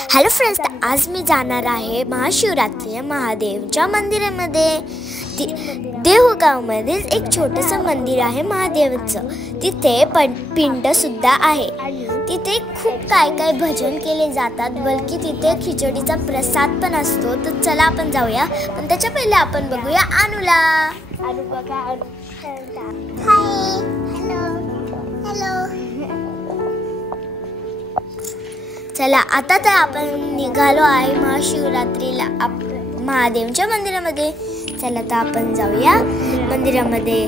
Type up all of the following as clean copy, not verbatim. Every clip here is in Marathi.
हॅलो फ्रेंड्स, आज मी जाणार आहे महाशिवरात्री महादेवच्या मंदिरामध्ये। देहूगावमध्ये एक छोटंसं मंदिर आहे महादेवाचं। तिथे पिंड सुद्धा आहे। तिथे खूप काय भजन केले जातात, बल्कि तिथे खिचडीचा प्रसाद पण असतो। तर चला आपण जाऊया, पण त्याच्या पहिले आपण बघूया अनुला। अनु बघा, हाय, हॅलो। चला आता तर आपण निघालो आहे महाशिवरात्रीला महादेवच्या मंदिरामध्ये। चला तर आपण जाऊया मंदिरामध्ये।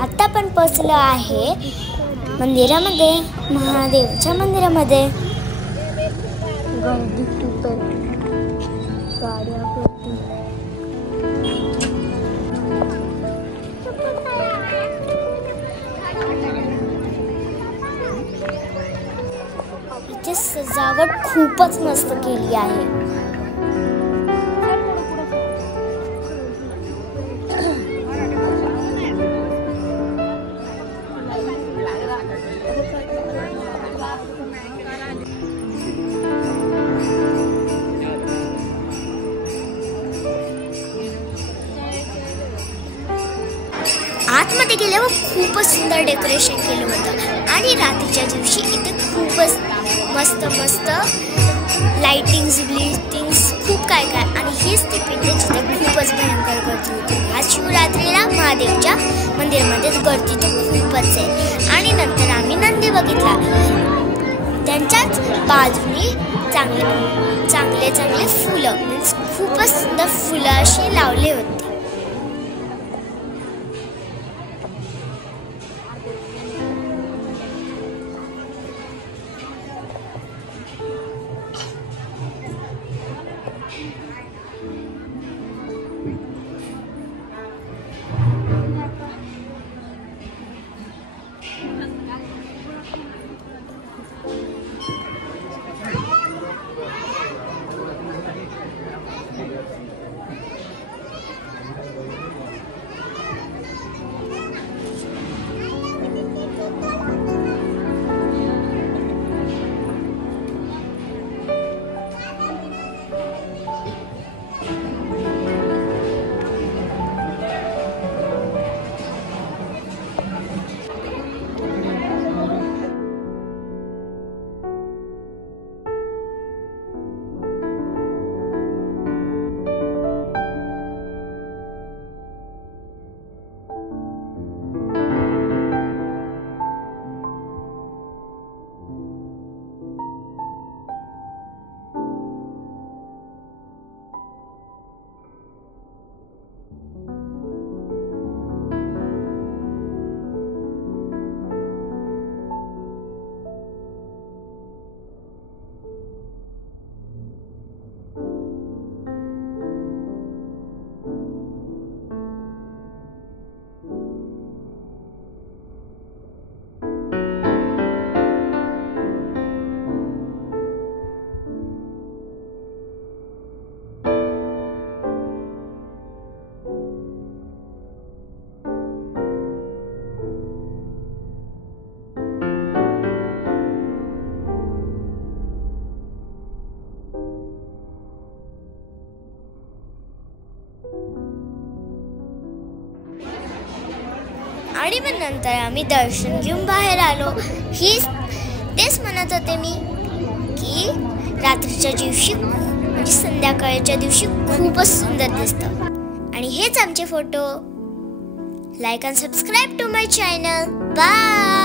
आता आपण पोहोचलो आहे मंदिरामध्ये, महादेवच्या मंदिरामध्ये। गर्दी खूप आहे, गाड्या होती। इथे सजावट खूपच मस्त केली आहे। आतमध्ये गेल्यावर खूपच सुंदर डेकोरेशन केलं होतं आणि रात्रीच्या दिवशी इथे खूपच मस्त लाइटिंग्स खूप काय आणि हेच ते पिंड जिथे खूपच भयंकर गर्दी होती। आज शिवरात्रीला महादेवच्या मंदिरामध्ये गर्दी तर खूपच आहे। आणि नंतर आम्ही नंदी बघितला, त्यांच्याच बाजूने चांगले फुलं, मीन्स खूपच सुंदर फुलं अशी लावले होते। आणि मग नंतर आम्ही दर्शन घेऊन बाहेर आलो। तेच म्हणत होते मी की रात्रीच्या दिवशी म्हणजे संध्याकाळच्या दिवशी खूपच सुंदर दिसतं। आणि हेच आमचे photo. Like and subscribe to my channel. Bye.